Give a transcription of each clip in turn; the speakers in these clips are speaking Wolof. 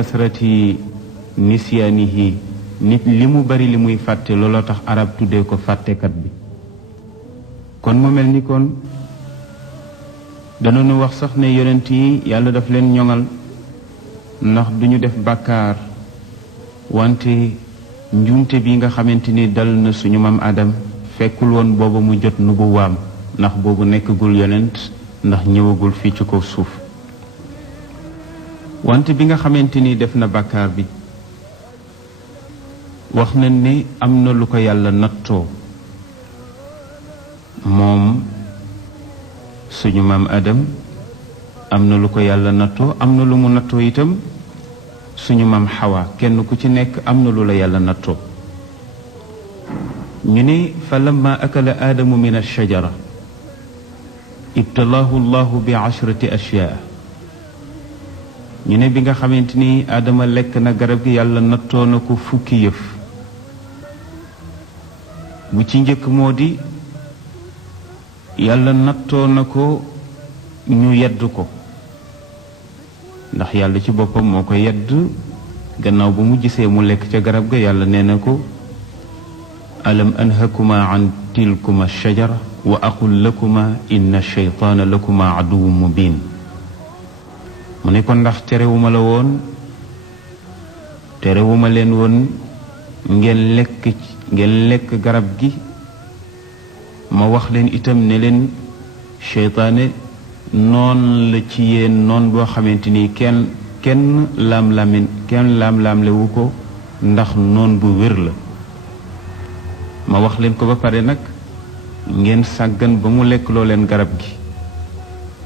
kasrati nisyaanihi nit li mu bari li muy fàtte looloo tax arab tuddee ko fàttekat bi kon mu mel ni kon danañu wax sax ne yonent yi yàlla daf leen ñoŋal ndax duñu def bàkkaar wante njuumte bi nga xamante ni dal na suñu maam Adam fekkul woon booba mu jot nubuwaam ndax boobu nekkagul yonent ndax ñëwagul fii ci kaw suuf wante bi nga xamante ni def na bàkkaar bi wax nañ ne am na lu ko yàlla nattoo moom suñu maam Adam am na lu ko yàlla nattoo am na lu mu nattoo itam suñu maam Xawa kenn ku ci nekk am na lu la yàlla nattoo ñu ne fa lamma akala aadamu min alshajara ibtalaahu llahu bi ashrati ashyaa ñu ne bi nga xamante ni aadama lekk na garab gi yàlla nattoo na ko fukki yëf bu ci njëkk moo di yàlla nattoo na ko ñu yedd ko ndax yàlla ci boppam moo ko yedd gannaaw ba mu gisee mu lekk ca garab ga yàlla nee na ko alam anhakuma an tilkuma shajara wa aqul lakuma inna shaytaana lakuma aduwwun mubin mu ne ko ndax terewuma la woon terewuma leen woon ngeen lekk garab gi ma wax leen itam ne leen seytaane noon la ci yéen noon boo xamante ni kenn laam-laamlewu ko ndax noon bu wér la ma wax leen ko ba pare nag ngeen sàggan ba mu lekk loo leen garab gi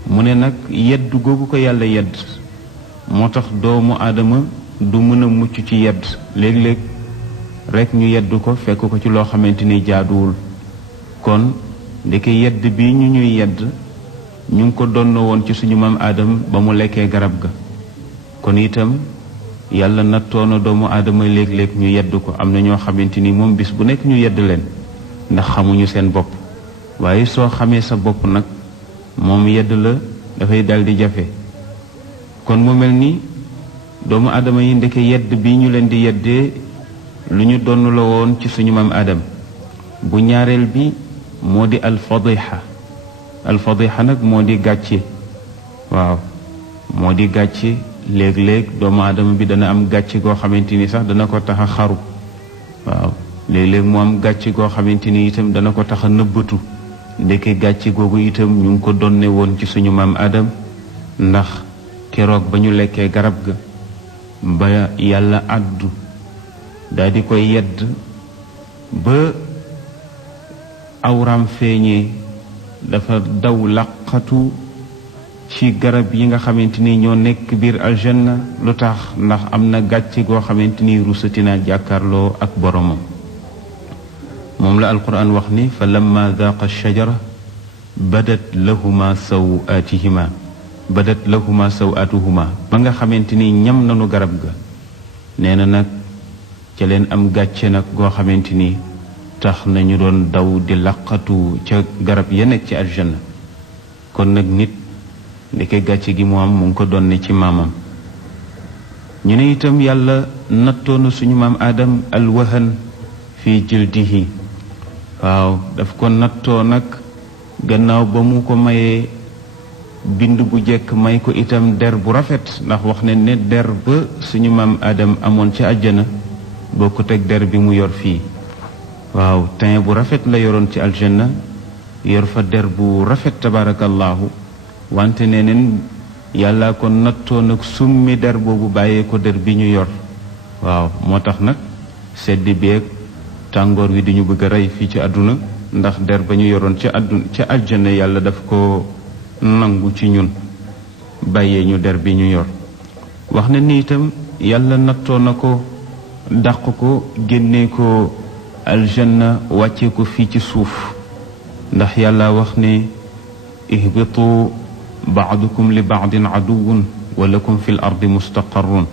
mu ne nag yedd googu ko yàlla yedd moo tax doomu aadama du mën a mucc ci yedd léeg-léeg rekk ñu yedd ko fekk ko ci loo xamante ni jaaduwul kon ndeke yedd bi ñu ñuy yedd ñu ngi ko donn woon ci suñu maam aadam ba mu lekkee garab ga kon itam yàlla nattoona doomu aadama léeg-léeg ñu yedd ko am na ñoo xamante ni moom bis bu nekk ñu yedd leen ndax xamuñu seen bopp waaye soo xamee sa bopp nag moom yedd la dafay daldi jafe kon mu mel ni doomu aadama yi ndeke yedd bi ñu leen di yeddee lu ñu donn la woon ci suñu maam aadam bu ñaareel bi moo di alfadixa nag moo di gàcce waaw moo di gàcce léeg-léeg doomu aadama bi dana am gàcce goo xamante ni sax dana ko tax a xaru waaw léeg-léeg mu am gàcce goo xamante ni itam dana ko tax a nëbbatu ndeke gàcce googu itam ñu ngi ko donne woon ci suñu maam Adam ndax keroog ba ñu lekkee garab ga ba yàlla àddu daal di koy yedd ba awram feeñee dafa daw laqatu ci garab yi nga xamante ni ñoo nekk biir aljanna lu tax ndax am na gàcce goo xamante ni rusatina jàkkaarloo ak boromam moom la alquran wax ni fa lamma daaqa shajara badat lahuma sawatuhuma ba nga xamante ni ñam nanu garab ga nee na nag ca leen am gàcce nag goo xamante ni tax nañu doon daw di laqatu ca garab ya nekk ci aljanna kon nag nit ndeke gàcce gi mu am mu ngi ko doon ne ci maamam ñu ne itam yàlla nattoona suñu maam Adam alwahan fi jildihi waaw daf ko nattoo nag gannaaw ba mu ko mayee bind bu jekk may ko itam der bu rafet ndax wax ne ne der ba suñu maam Adam amoon ci àjjana bokkut ak der bi mu yor fii waaw teint bu rafet la yoroon ci aljanna yor fa der bu rafet tabarakallahu wante neneen yàlla ko nattoo nag summi der boobu bàyyee ko der bi ñu yor waaw moo tax nag sedd beeg tàngoor wi duñu bëgg a rey fii ci àdduna ndax der ba ñu yoroon ci aljanna yàlla daf ko nangu ci ñun bàyyee ñu der bi ñu yor wax na ni itam yàlla nattoo na ko dàq ko génnee ko aljanna wàccee ko fii ci suuf ndax yàlla wax ne ihbitu baadukum li baadin aduwun wa lakum fi l ardi mustaqarrun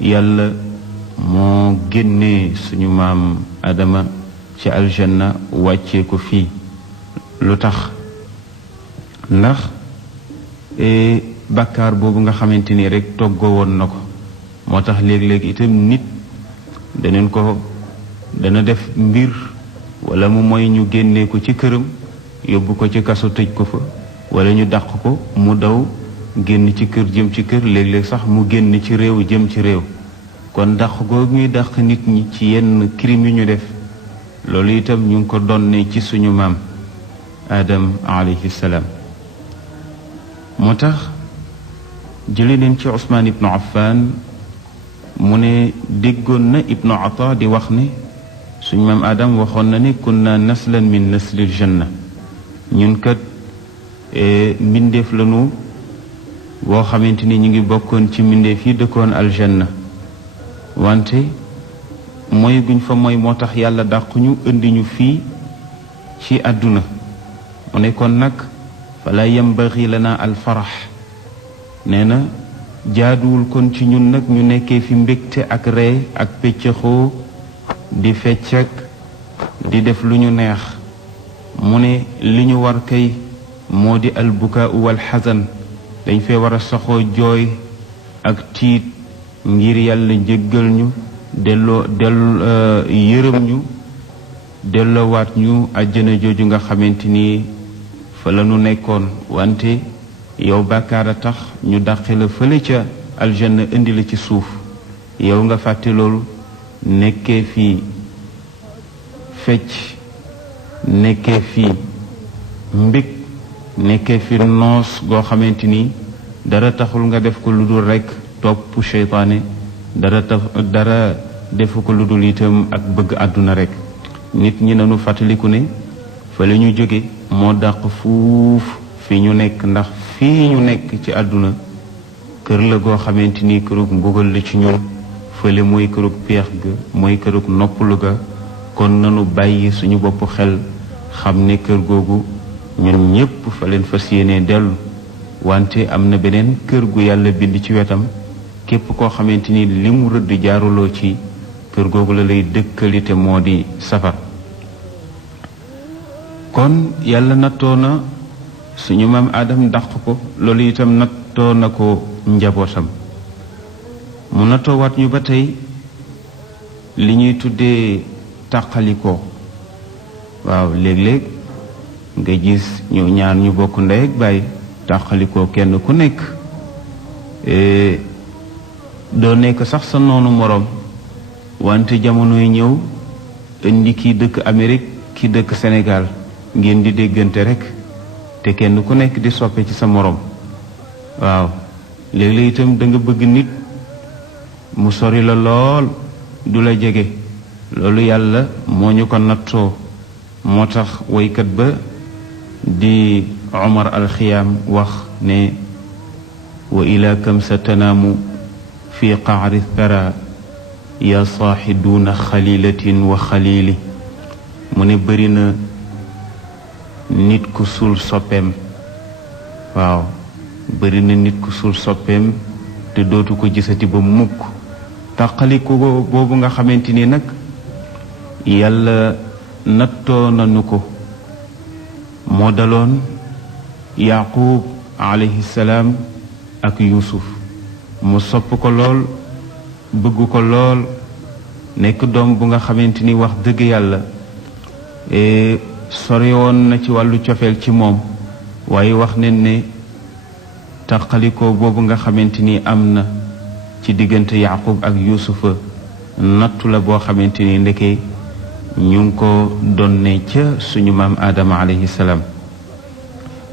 yàlla moo génnee suñu maam Adama ci aljanna wàccee ko fii lu tax ndax bàkkaar boobu nga xamante ni rek toggoo woon na ko moo tax léeg-léeg itam nit dana def mbir wala mu mooy ñu génnee ko ci këram yóbbu ko ci kaso tëj ko fa wala ñu dàq ko mu daw génn ci kër jëm ci kër léeg-léeg sax mu génn ci réew jëm ci réew kon dàq googu ñuy dàq nit ñi ci yenn crime yu ñu def loolu itam ñu ngi ko donne ci suñu maam Adam alayhi salaam moo tax jële neen ci Usmaan ibnu Affan mu ne déggoon na ibnu Ata di wax ne suñu maam Adam waxoon na ne kunna naslan min naslil janna ñun kat mbindeef lañu boo xamante ni ñu ngi bokkoon ci mbindeef yi dëkkoon aljanna wante mooy guñ fa mooy moo tax yàlla dàq ñu indi ñu fii ci àdduna mu ne kon nag fala yambaxi lana alfarax nee na jaaduwul kon ci ñun nag ñu nekkee fi mbégte ak ree ak pëccëxoo di feccak di def lu ñu neex mu ne li ñu war kay moo di albukaa wal xasan dañ fee war a saxoo jooy ak tiit ngir yàlla jéggal ñu yërëm ñu delloowaat ñu àjjana jooju nga xamante ni fa la ñu nekkoon wante yow bàkkaar a tax ñu dàqe la fële ca aljanna indi la ci suuf yow nga fàtte loolu nekkee fii fecc nekkee fii mbig nekkee fi noos goo xamante ni dara taxul nga def ko lu dul rekk topp seytaane dara defu ko lu dul itam ak bëgg àdduna rekk nit ñi nañu fàttaliku ne fa la ñu jóge moo dàq fuuf fi ñu nekk ndax fii ñu nekk ci àdduna kër la goo xamante ni kërug mbugal la ci ñun fële mooy kërug peex ga mooy kërug noppalu ga kon nanu bàyyi suñu bopp xel xam ne kër googu ñun ñépp fa leen fas yéene dellu wante am na beneen kër gu yàlla bind ci wetam képp koo xamante ni li mu rëdd jaaruloo ci kër googu la lay dëkkalite moo di safar kon yàlla nattoo na suñu maam Adam dàq ko loolu itam nattoo na ko njabootam mu nattoo waat ñu ba tey li ñuy tuddee tàqalikoo waaw léeg-léeg nga gis ñu ñaar ñu bokk ndey ak baay tàqalikoo kenn ku nekk doo nekk sax sa noonu moroom wante jamonoy ñëw indi kii dëkk Amérique kii dëkk Sénégal ngeen di déggante rek te kenn ku nekk di soppe ci sa moroom waaw léeg-léeg itam da nga bëgg nit mu sori la lool du la jege loolu yàlla moo ñu ko nattoo moo tax woykat ba di Omar alxiyaam wax ne wa ila kam sa tanaamu fi qaari thara ya saaxi duuna xalilatin wa xalili mu ne bëri na nit ku suul soppeem waaw bëri na nit ku suul soppeem te dootu ko gisati ba mukk tàqaliku boobu nga xamante ni nag yàlla nattoo nañu ko moo daloon Yaaqub alayhi salaam ak Yuusuf mu sopp ko lool bëgg ko lool nekk doom bu nga xamante ni wax dëgg yàlla sori woon na ci wàllu cofeel ci moom waaye wax nañ ne tàqalikoo boobu nga xamante ni am na ci diggante Yaaqub ak Yuusufa nattu la boo xamante ni ndeke ñu ngi ko donne ca suñu maam Aadama alayhi salaam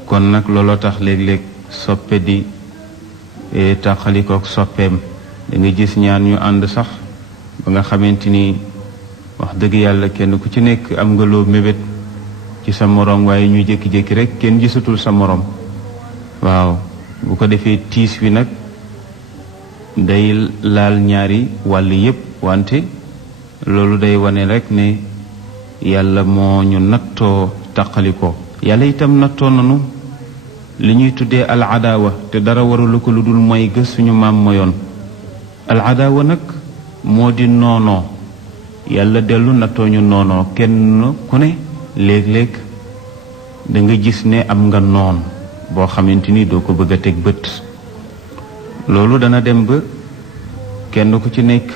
kon nag looloo tax léeg-léeg soppe di tàqalikook soppeem da nga gis ñaan ñu ànd sax ba nga xamante ni wax dëgg yàlla kenn ku ci nekk am nga loo mébét ci sa moroom waaye ñu jékki-jékki rek kenn gisatul sa moroom waaw bu ko defee tiis wi nag day laal ñaari wàll yépp wante loolu day wane rek ne yàlla moo ñu nattoo taqalikoo yàlla itam nattoo nanu li ñuy tuddee al adaawa te dara warulu ko lu dul mooy gës suñu maam moyoon al adaawa nag moo di noonoo yàlla dellu nattoo ñu noonoo kenn ku ne léeg-léeg da nga gis ne am nga noon boo xamante ni doo ko bëgg a teg bët loolu dana dem ba kenn ku ci nekk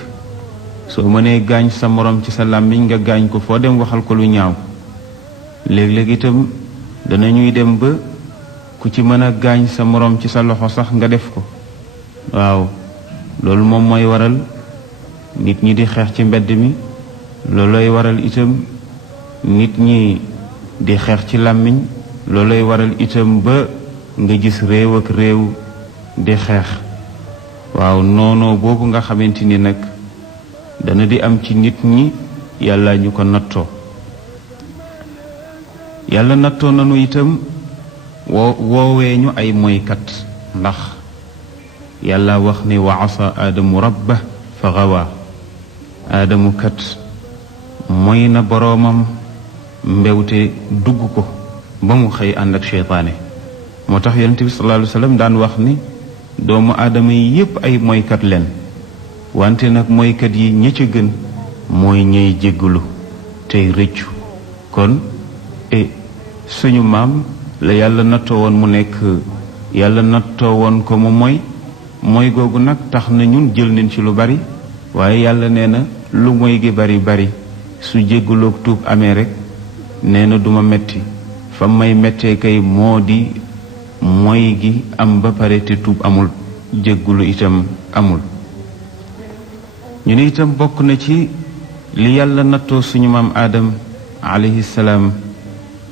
soo mënee gaañ sa morom ci sa làmmiñ nga gaañ ko, foo dem waxal ko lu ñaaw. léeg-léeg itam danañuy dem ba ku ci mën a gaañ sa morom ci sa loxo sax nga def ko. waaw loolu moom mooy waral nit ñi di xeex ci mbedd mi, loolooy waral itam nit ñi di xeex ci làmmiñ, loolooy waral itam ba nga gis réew ak réew di xeex. waaw noonoo boobu nga xamante ni nag dana di am ci nit ñi, yàlla ñu ko nattoo. yàlla nattoo nanu itam woowee ñu ay moykat, ndax yàlla wax ni wa asa aadamu rabba fa gawa. aadamu kat mooy na boroomam, mbewte dugg ko ba mu xëy ànd ak seytaane. moo tax yonent bi sallallahu alayhi wa sallam daan wax ni doomu aadama yi yépp ay moykat leen, wante nag moykat yi ña ca gën mooy ñey jéggalu tey rëccu. kon suñu maam la yàlla nattoo woon mu nekk, yàlla nattoo woon ko mu mooy googu nag tax na ñun jël nañ ci lu bari, waaye yàlla nee na lu moy gi bari bari su jéggaloog tuub amee rek nee na duma metti. fa may mettee kay moo di moy gi am ba pare te tuub amul, jéggalu itam amul. ñu ne itam bokk na ci li yàlla nattoo suñu maam aadam alayhi salaam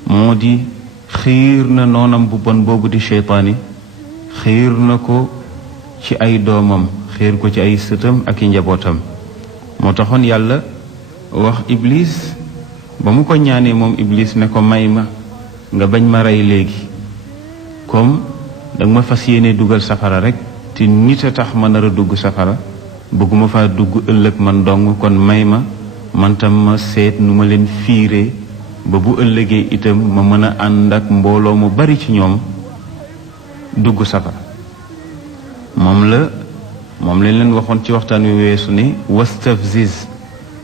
moo di xiir na noonam bu bon boobu di seytaani, xiir na ko ci ay doomam, xiir ko ci ay sëtam ak i njabootam. moo taxoon yàlla wax iblis ba mu ko ñaanee moom iblis ne ko may ma nga bañ ma rey léegi, comme danga ma fas yéene dugal safara rek te nit a tax ma nar a dugg safara, bëgguma faa dugg ëllëg man dong, kon may ma man tam ma seet nu ma leen fiiree ba bu ëllëgee itam ma mën a ànd ak mbooloo mu bari ci ñoom dugg safara. moom lañ leen waxoon ci waxtaan wi weesu ne wastafziz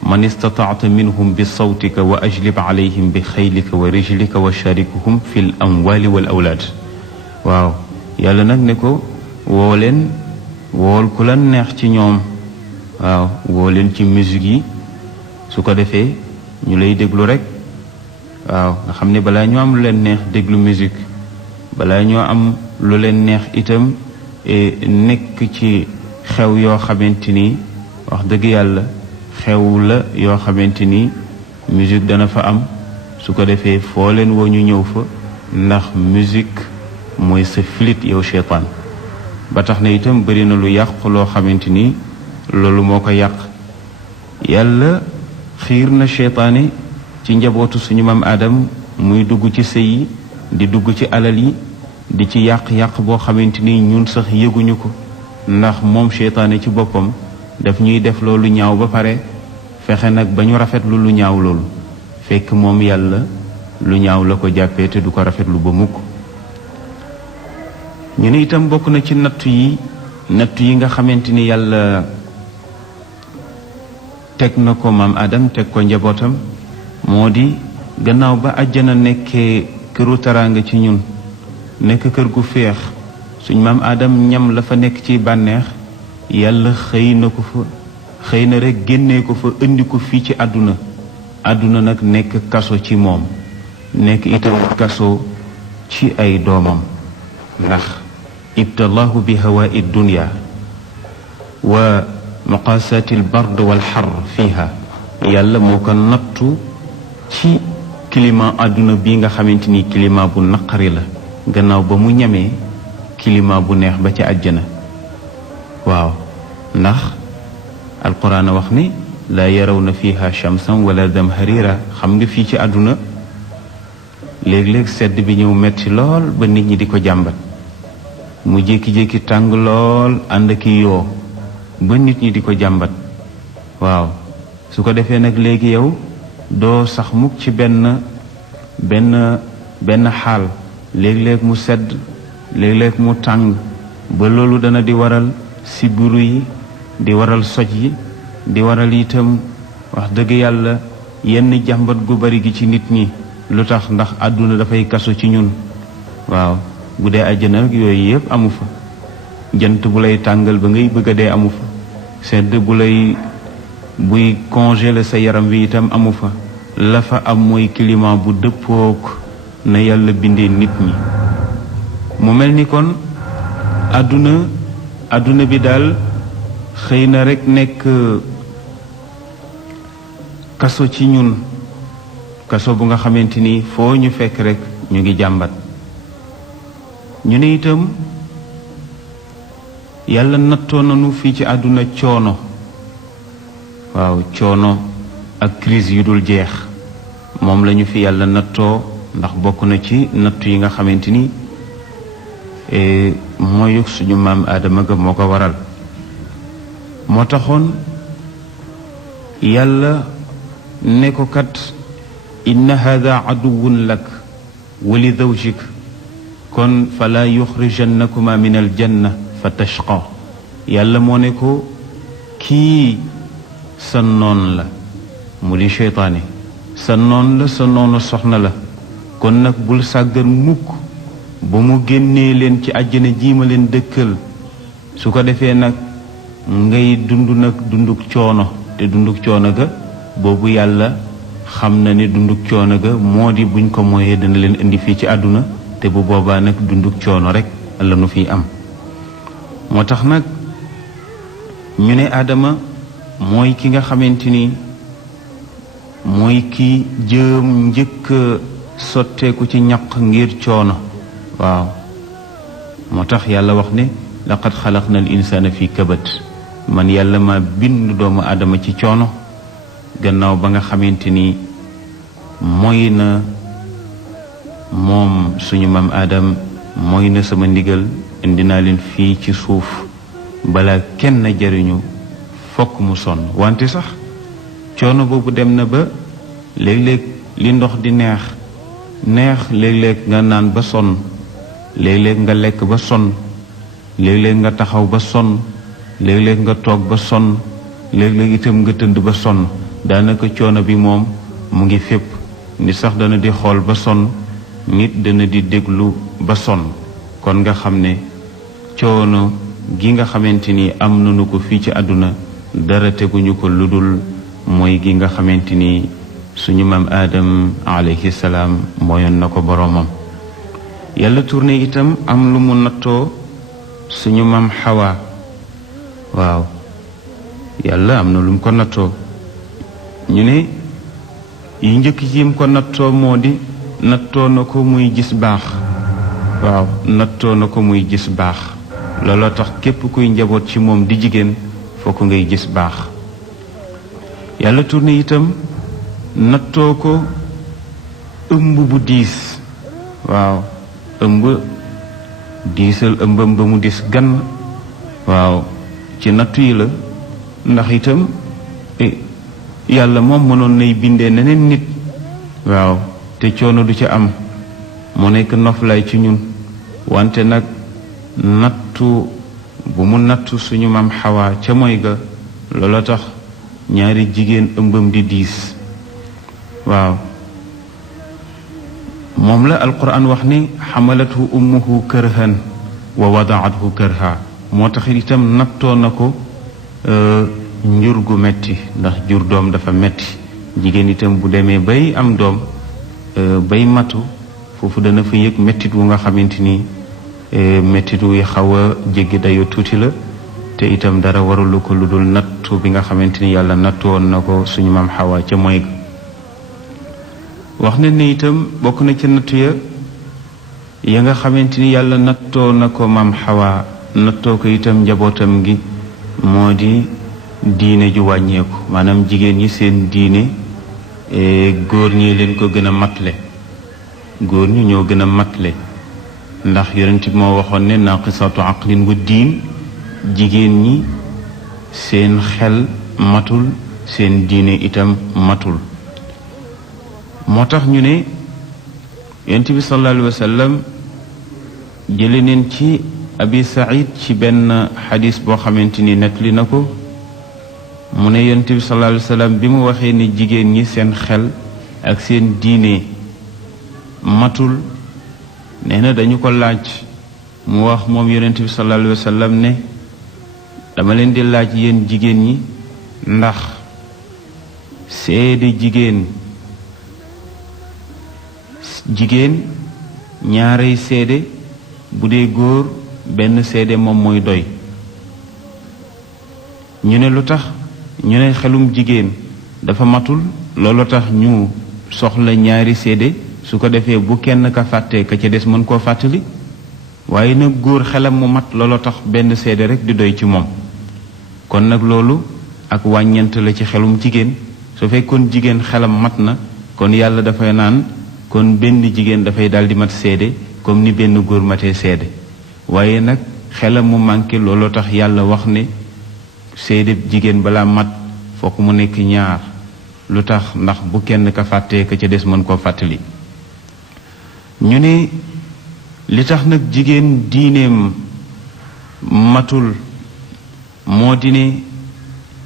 man istataata minhum bi sawtika wa ajlib alayhim bi xaylika wa rijlika wa sharikuhum fi l amwali wal awlaad. waaw yàlla nag ne ko wool ku la neex ci ñoom, waaw woo leen ci musique yi, su ko defee ñu lay déglu rek. waaw nga xam ne balaa ñoo am lu leen neex déglu musique, balaa ñoo am lu leen neex itam nekk ci xew yoo xamante ni wax dëgg yàlla xew la yoo xamante ni musique dana fa am, su ko defee foo leen woo ñu ñëw fa, ndax musique mooy sa filit yow seytaan. ba tax na itam bari na lu yàq loo xamante ni loolu moo ko yàq. yàlla xiir na seytaane ci njabootu suñu maam Adam muy dugg ci sëy yi, di dugg ci alal yi, di ci yàq-yàq boo xamante ni ñun sax yëguñu ko, ndax moom seytaane ci boppam daf ñuy def loolu ñaaw ba pare fexe nag ba ñu rafetlu lu ñaaw loolu, fekk moom yàlla lu ñaaw la ko jàppee te du ko rafetlu ba mukk. ñu ne itam bokk na ci nattu yi nga xamante ni yàlla teg na ko maam Adam, teg ko njabootam, moo di gannaaw ba àjjana nekkee këru taraanga ci ñun, nekk kër gu féex, suñ maam Adam ñam la fa nekk ci bànneex, yàlla xëy na rek génnee ko fa indi ko fii ci àdduna nag nekk kaso ci moom, nekk itam kaso ci ay doomam. ndax ibtalaahu bi hawaa'i dunya wa muqaasaati albard walxar fiiha, yàlla moo ko nattu ci climat àdduna bi nga xamante ni climat bu naqari la, gannaaw ba mu ñamee climat bu neex ba ca àjjana. waaw ndax alquran a wax ni laa yarawna fiha shamsan wala damharira. xam nga fii ci àdduna léeg-léeg sedd bi ñëw metti lool ba nit ñi di ko jàmbat, mu jékki-jékki tàng lool ànd ak yoo ba nit ñi di ko jàmbat. waaw su ko defee nag léegi yow doo sax mukk ci benn xaal, léeg-léeg mu sedd, léeg-léeg mu tàng, ba loolu dana di waral sibiru yi, di waral soj yi, di waral itam wax dëgg yàlla yenn jàmbat gu bari gi ci nit ñi. lu tax? ndax àdduna dafay kaso ci ñun. waaw bu dee àjjana yooyu yëpp amu fa, jant bu lay tàngal ba ngay bëgg a dee amu fa, sedd bu lay buy congeler sa yaram wi itam amu fa. la fa am mooy climat bu dëppook na yàlla bindee nit ñi. mu mel ni kon àdduna bi daal xëy na rekk nekk kaso ci ñun, kaso bu nga xamante ni foo ñu fekk rekk ñu ngi jàmbat. ñu ne itam yàlla nattoo nañu fii ci àdduna coono, waaw coono ak crise yu dul jeex moom lañu fi yàlla nattoo, ndax bokk na ci nattu yi nga xamante ni mooy suñu maam Aadama ga moo ko waral. moo taxoon yàlla ne ko kat inna hada aduwun lak wa li zawjik kon fala yuxrijannakuma min aljanna fa tashqa. yàlla moo ne ko kii sa noon la, mu di seytaane, sa noon la, sa noonu soxna la, kon nag bul sàggan mukk ba mu génnee leen ci àjjana jiima leen dëkkal. su ko defee nag ngay dund nag dunduk coono, te dunduk coono ga boobu yàlla xam na ne dunduk coono ga moo di buñ ko mooyee dana leen indi fii ci àdduna, te bu boobaa nag dunduk coono rek la nu fiy am. moo tax nag ñu ne Aadama mooy ki nga xamante ni mooy ki jëm njëkk sotteeku ci ñaq ngir coono. waaw moo tax yàlla wax ne laqad xalaqna al insana fi kabad. man yàlla ma bind doomu aadama ci coono, gannaaw ba nga xamante ni mooy na moom suñu maam Aadam mooy na sama ndigal. indi naa leen fii ci suuf balaa kenn jariñu fokk mu sonn. wante sax coono boobu dem na ba léeg-léeg li ndox di neex léeg-léeg nga naan ba sonn, léeg-léeg nga lekk ba sonn, léeg-léeg nga taxaw ba sonn, léeg-léeg nga toog ba sonn, léeg-léeg itam nga tënd ba sonn. daanaka coono bi moom mu ngi fépp. nit sax dana di xool ba sonn, nit dana di déglu ba sonn. kon nga xam ne coono gi nga xamante ni am nañu ko fii ci àdduna dara teguñu ko lu dul mooy gi nga xamante ni suñu maam Aadam alayhi salaam mooyoon na ko boroomam. yàlla tourné itam am lu mu nattoo suñu maam Xawa. waaw yàlla am na lu mu ko nattoo. ñu ne yi njëkk yi mu ko nattoo moo di nattoo na ko muy gis baax. waaw nattoo na ko muy gis baax. looloo tax képp kuy njaboot ci moom di jigéen fokk ngay gis baax. yàlla tourné itam nattoo ko ëmb bu diis. waaw ëmb diisal ëmbam ba mu dis gann. waaw ci nattu yi la, ndax itam yàlla moom mënoon nay bindee neneen nit. waaw te coono du ci am, mu nekk noflaay ci ñun. wante nag nattu bu mu nattu suñu maam Xawa ca mooy ga, loola tax ñaari jigéen ëmbam di diis. waaw moom la alquran wax ni xamalathu ummuhu kërhan wa wadaathu kërha. moo tax itam nattoo na ko njur gu metti, ndax jur doom dafa metti. jigéen itam bu demee bay am doom bay matu, foofu dana fa yëg mettit wu nga xamante ni mettit wu xaw a jéggi dayoo tuuti la. te itam dara warulu ko lu dul nattu bi nga xamante ni yàlla nattu woon na ko suñu maam Xawa ca mooy ga. wax na ne itam bokk na ca nattu ya nga xamante ni yàlla nattoo na ko maam Xawa, nattoo ko itam njabootam gi, moo di diine ju wàññeeku. maanaam jigéen ñi seen diine góor ñi leen ko gën a matle. góor ñi ñoo gën a matle, ndax yonent bi moo waxoon ne naqisatu aqlin wa diin. jigéen ñi seen xel matul, seen diine itam matul. moo tax ñu ne yonent bi sallallahu alayhi wa sallam jële neen ci abi saïd ci benn xadis boo xamante ni nettali na ko. mu ne yonent bi sallallahu alayhi wa sallam bi mu waxee ne jigéen ñi seen xel ak seen diine matul, nee na dañu ko laaj. mu wax moom yonent bi sallallahu alayhi wa sallam ne dama leen di laaj yéen jigéen ñi ndax seede jigéen ñaarey seede bu dee góor benn seede moom mooy doy ñu ne lu tax ñu ne xelum jigéen dafa matul loolu tax ñu soxla ñaari seede su ko defee bu kenn ka fàttee ka ca des mën koo fàttali waaye nag góor xelam mu mat loolu tax benn seede rek di doy ci moom kon nag loolu ak wàññent la ci xelum jigéen su fekkoon jigéen xelam mat na kon yàlla dafay naan kon benn jigéen dafay daldi mat seede comme ni benn góor matee seede waaye nag xelam mu manqué looloo tax yàlla wax ne seede jigéen balaa mat fokk mu nekk ñaar lu tax ndax bu kenn ka fàttee ka ca des mën koo fàttali ñu ne li tax nag jigéen diineem matul moo di ne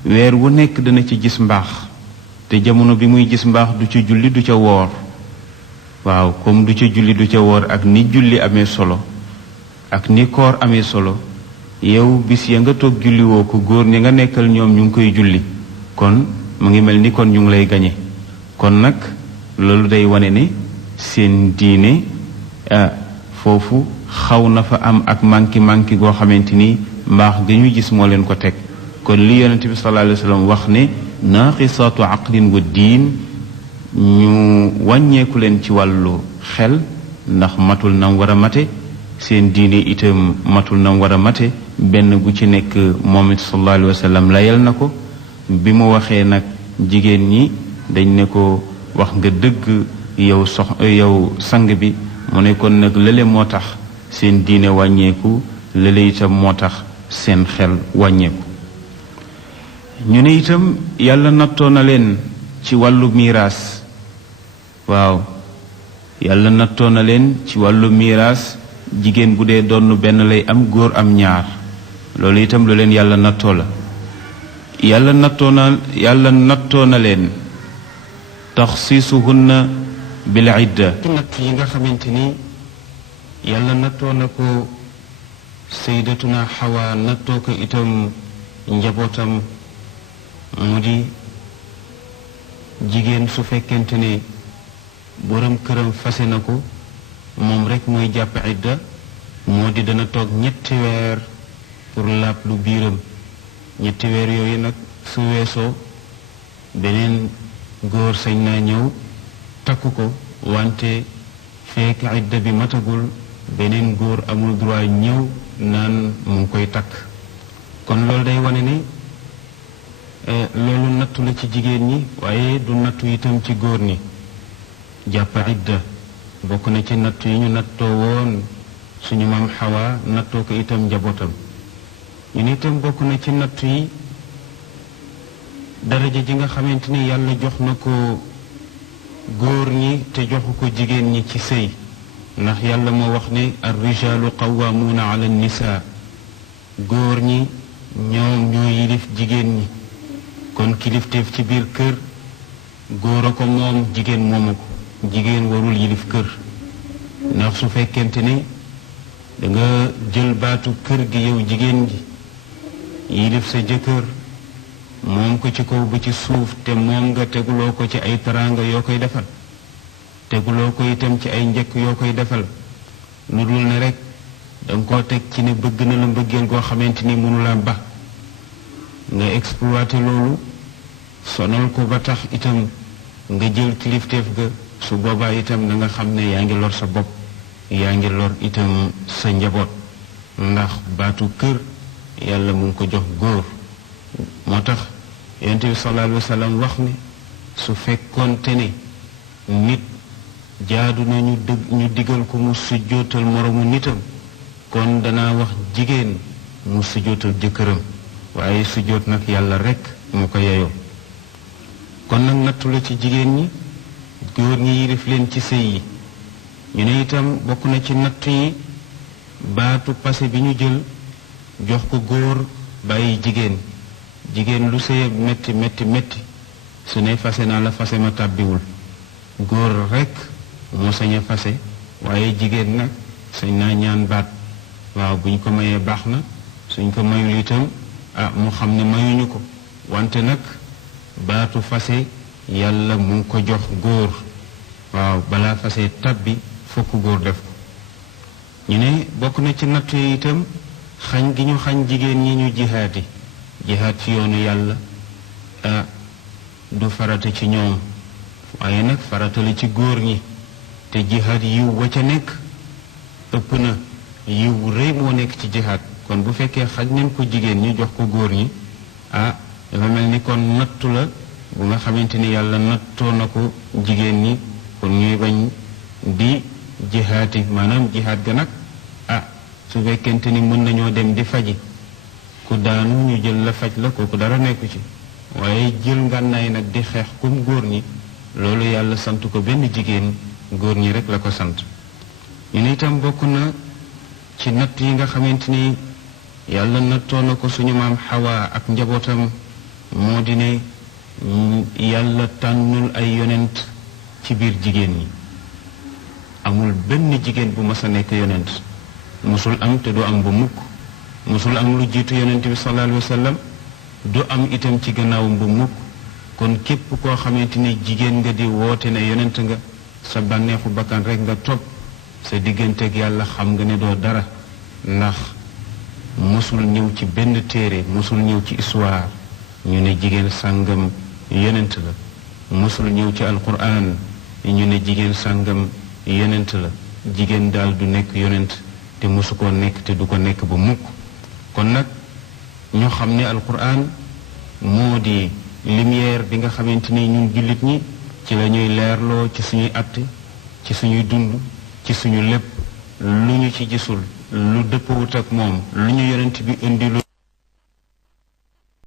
weer wu nekk dana ci gis mbaax te jamono bi muy gis mbaax du ca julli du ca woor waaw comme du ca julli du ca woor ak ni julli amee solo ak ni koor amee solo yow bis ya nga toog julli woo ko góor ñi nga nekkal ñoom ñu ngi koy julli kon mu ngi mel ni kon ñu ngi lay gañe kon nag loolu day wane ne seen diine foofu xaw na fa am ak manki goo xamante ni mbaax ga ñu gis moo leen ko teg kon li yonent bi sallallahu alayhi wa sallam wax ne naaqisaatu aqlin wa diin ñu wàññeeku leen ci wàllu xel ndax matul nam war a mate seen diine itam matul nam war a mate benn bu ci nekk moom it sallallahu alayhi wa sallam layal na ko bi mu waxee nag jigéen ñi dañ ne ko wax nga dëgg yow sang bi mu ne kon nag lële moo tax seen diine wàññeeku lële itam moo tax seen xel wàññeeku ñu ne itam yàlla nattoo na leen ci wàllu miiraas waaw yàlla nattoo na leen ci wàllu miiraas jigéen bu dee donn benn lay am góor am ñaar loolu itam lu leen yàlla nattoo la yàlla nattoo na leen taxsiisuhunna bil idda ci natt yi nga xamante ni yàlla nattoo na ko sayyidatuna Xawa nattoo ko itam njabootam mu di jigéen su fekkente ne borom këram fase na ko moom rek mooy jàpp idda moo di dana toog 3 weer pour laab lu biiram 3 weer yooyu nag su weesoo beneen góor sañ naa ñëw takku ko wante fekk idda bi matagul beneen góor amul droit ñëw naan mu ngi koy takk kon loolu day wane ne loolu nattu la ci jigéen ñi waaye du nattu itam ci góor ñi jàpp idda bokk na ci nattu yi ñu nattoo woon suñu maam Xawa nattoo ko itam njabootam ñu ne itam bokk na ci nattu yi daraja ji nga xamante ni yàlla jox na ko góor ñi te joxu ko jigéen ñi ci sëy ndax yàlla moo wax ne ar-rijaalu qawwaamuuna ala nisaa góor ñi ñoom ñoo yilif jigéen ñi kon kilifteef ci biir kër góor a ko moom jigéen moomu ko jigéen warul yilif kër ndax su fekkente ne danga jël baatu kër gi yow jigéen ji yilif sa jëkkër moom ko ci kaw ba ci suuf te moom nga teguloo ko ci ay teraanga yoo koy defal teguloo ko itam ci ay njëkk yoo koy defal lu dul ne rek danga koo teg ci ne bëgg na la mbëggeel goo xamante ni mënula ba nga exploité loolu sonal ko ba tax itam nga jël kilifteef ga su boobaa itam na nga xam ne yaa ngi lor sa bopp yaa ngi lor itam sa njaboot ndax baatu kër yàlla mu ngi ko jox góor moo tax yonent bi sallallahu alayhi wa sallam wax ne su fekkoonte ne nit jaadu na ñu digal ko mu sujjootal moromu nitam kon danaa wax jigéen mu sujjootal jëkkëram waaye sujjoot nag yàlla rekk mu ko yeyoo kon nag nattu la ci jigéen ñi góor ñi yilif leen ci sëy yi ñu ne itam bokk na ci nattu yi baatu passé bi ñu jël jox ko góor bàyyi jigéen lu sëy metti metti metti su ne fase naa la fase ma tàbbiwul góor rekk moo sañ a fase waaye jigéen nag sañ naa ñaan baat waaw buñ ko mayee baax na suñ ko mayul itam mu xam ne mayuñu ko wante nag baatu fase yàlla mu ngi ko jox góor waaw balaa fase tabbi fokk góor def ko ñu ne bokk na ci natt yi itam xañ gi ñu xañ jigéen ñi ñu jihaati jihaat ci yoonu yàlla du farata ci ñoom waaye nag farata la ci góor ñi te jihaat yiw wa ca nekk ëpp na yiw rëy moo nekk ci jihaat kon bu fekkee xaj nañ ko jigéen ñi jox ko góor ñi dafa mel ni kon nattu la bu nga xamante ni yàlla nattoo na ko jigéen ñi kon ñuy bañ di jihaati maanaam jihaat ga nag su fekkente ni mën nañoo dem di faji ku daanu ñu jël la faj la kooku dara nekku ci waaye jël ngànnaay nag di xeex kum góor ñi loolu yàlla sant ko benn jigéen góor ñi rek la ko sant ñu ne itam bokk na ci natt yi nga xamante ni yàlla nattoo na ko suñu maam Xawa ak njabootam moo di ne yàlla tànnul ay yonent ci biir jigéen ñi amul benn jigéen bu mas a nekk yonent musul am te du am bu mukk musul am lu jiitu yonent bi sallallahu alayhi wa sallam du am itam ci gannaawam bu mukk kon képp koo xamante ni jigéen nga di woote ne yonent nga sa bànneexu bakkan rek nga topp sa digganteeg yàlla xam nga ne doo dara ndax musul ñëw ci benn téere musul ñëw ci histoire ñu ne jigéen sàngam yonent la musul ñëw ci alquran ñu ne jigéen sàngam yonent la jigéen daal du nekk yonent te musu koo nekk te du ko nekk ba mukk kon nag ñu xam ne alquran moo di lumière bi nga xamante ni ñun jullit ñi ci la ñuy leerloo ci suñuy atte ci suñuy dund ci suñu lépp lu ñu ci gisul lu dëppawut ak moom lu ñu yonent bi indi lu